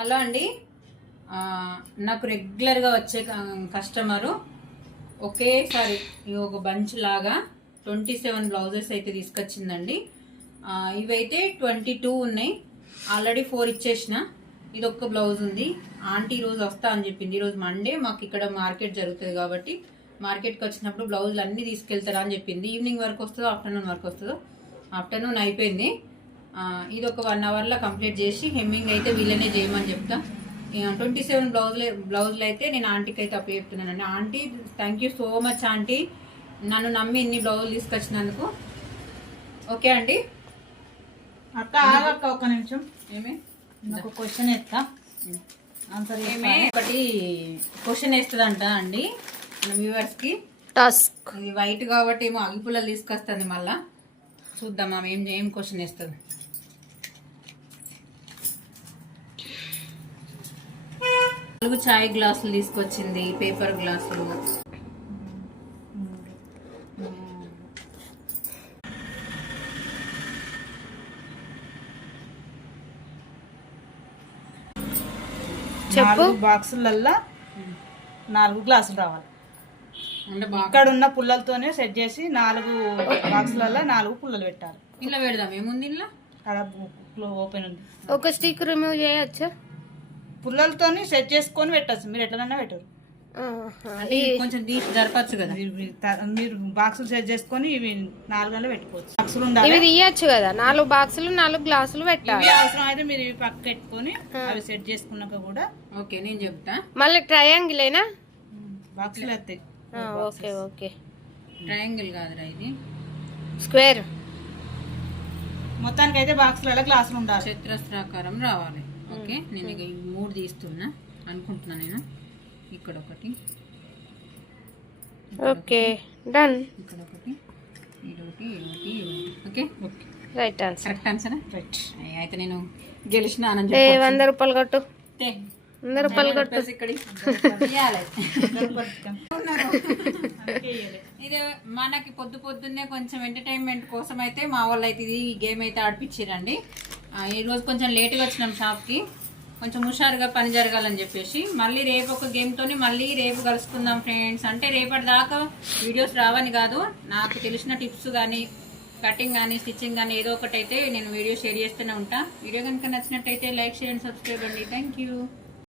Hello అండి, నాకు రెగ్యులర్గా వచ్చే కస్టమరు ఒకేసారి ఒక బంచ్ లాగా 27 బ్లౌజెస్ అయితే తీసుకొచ్చిందండి. ఇవైతే 22 ఉన్నాయి. ఆల్రెడీ 4 ఇచ్చేసిన. ఇది ఒక్క బ్లౌజ్ ఉంది. ఆంటీ ఈరోజు వస్తా అని చెప్పింది. ఈరోజు మండే, మాకు ఇక్కడ మార్కెట్ జరుగుతుంది కాబట్టి మార్కెట్కి వచ్చినప్పుడు బ్లౌజులు అన్నీ తీసుకెళ్తారా అని చెప్పింది. ఈవినింగ్ వరకు వస్తుందో ఆఫ్టర్నూన్ వరకు వస్తుందో. ఆఫ్టర్నూన్ అయిపోయింది. ఇది ఒక 1 అవర్లో కంప్లీట్ చేసి హెమ్మింగ్ అయితే వీళ్ళనే చేయమని చెప్తా. 27 బ్లౌజులు అయితే నేను ఆంటీకి అయితే అప్పు చెప్తున్నానండి. Aunty, thank you so much aunty, నన్ను నమ్మి ఇన్ని బ్లౌజులు తీసుకొచ్చినందుకు. ఓకే అండి. అక్క ఒక నిమిషం, ఏమి ఒక క్వశ్చన్ వేస్తా, ఆన్సర్ ఏమే ఒకటి క్వశ్చన్ వేస్తుందంట అండి మన వ్యూవర్స్కి. టాస్క్ ఇది వైట్ కాబట్టి ఏమో అగిపుల్లలు తీసుకొస్తుంది. మళ్ళా చూద్దాం ఆమె ఏం క్వశ్చన్ వేస్తుంది. 4 చాయ్ గ్లాసులు తీసుకొచ్చింది, పేపర్ గ్లాసులు. చెప్పు. బాక్సులల్లా 4 గ్లాసులు రావాలి. ఇక్కడ ఉన్న పుల్లలతోనే సెట్ చేసి 4 బాక్సులల్లా 4 పుల్లలు పెట్టాలి. ఇలా పెడదాం. ఏముంది ఇలా? ఓపెన్ ఉంది. ఒక స్టిక్ రిమూవ్ చేయొచ్చా? పుల్లలతోని సెట్ చేసుకొని పెట్టచ్చు. మీరు ఎట్లనన్నా పెట్టరు, కొంచెం జరపచ్చు కదా. మీరు బాక్సులు సెట్ చేసుకొని ఇవి 4 గంటలు పెట్టుకోవచ్చు. బాక్సులు ఉండాలి. ఇవి తీయచ్చు కదా. 4 బాక్సులు 4 గ్లాసులు పెట్టాలి. అవసరం అయితే మీరు ఇవి పక్క పెట్టుకొని అవి సెట్ చేసుకున్నాక కూడా. ఓకే, నేను చెప్తా. మళ్ళీ ట్రయాంగిల్ అయినా బాక్సులు వస్తాయి. Okay okay. ట్రయాంగిల్ కాదురా, ఇది స్క్వేర్. మొత్తానికి అయితే బాక్సులలో గ్లాసులు ఉండాలి. చతురస్రాకారం రావాలి. ఓకే, నేను ఇక 3 తీస్తున్నా అనుకుంటున్నా. నేను ఇక్కడ ఒకటి, ఓకే డన్. ఇక్కడ ఒకటి, ఇదొకటి. Okay okay, right answer. Correct ఆన్సరా? రైట్. అయితే నేను గెలిచిన 100 రూపాయలు కొట్టు. 100 రూపాయలు కొట్టు. ఇది మనకి పొద్దున్నే కొంచెం ఎంటర్టైన్మెంట్ కోసం అయితే మా వాళ్ళు అయితే ఇది గేమ్ అయితే ఆడిపించారండి. ఈరోజు కొంచెం లేట్గా వచ్చినాం షాప్కి, కొంచెం హుషారుగా పని జరగాలని చెప్పేసి. మళ్ళీ రేపు ఒక గేమ్తోని మళ్ళీ రేపు కలుసుకుందాం ఫ్రెండ్స్. అంటే రేపటి దాకా వీడియోస్ రావని కాదు, నాకు తెలిసిన టిప్స్ కానీ కటింగ్ కానీ స్టిచ్చింగ్ కానీ ఏదో ఒకటి అయితే నేను వీడియో షేర్ చేస్తూనే ఉంటా. వీడియో కనుక నచ్చినట్టయితే లైక్, షేర్ అండ్ సబ్స్క్రైబ్ అండి. Thank you.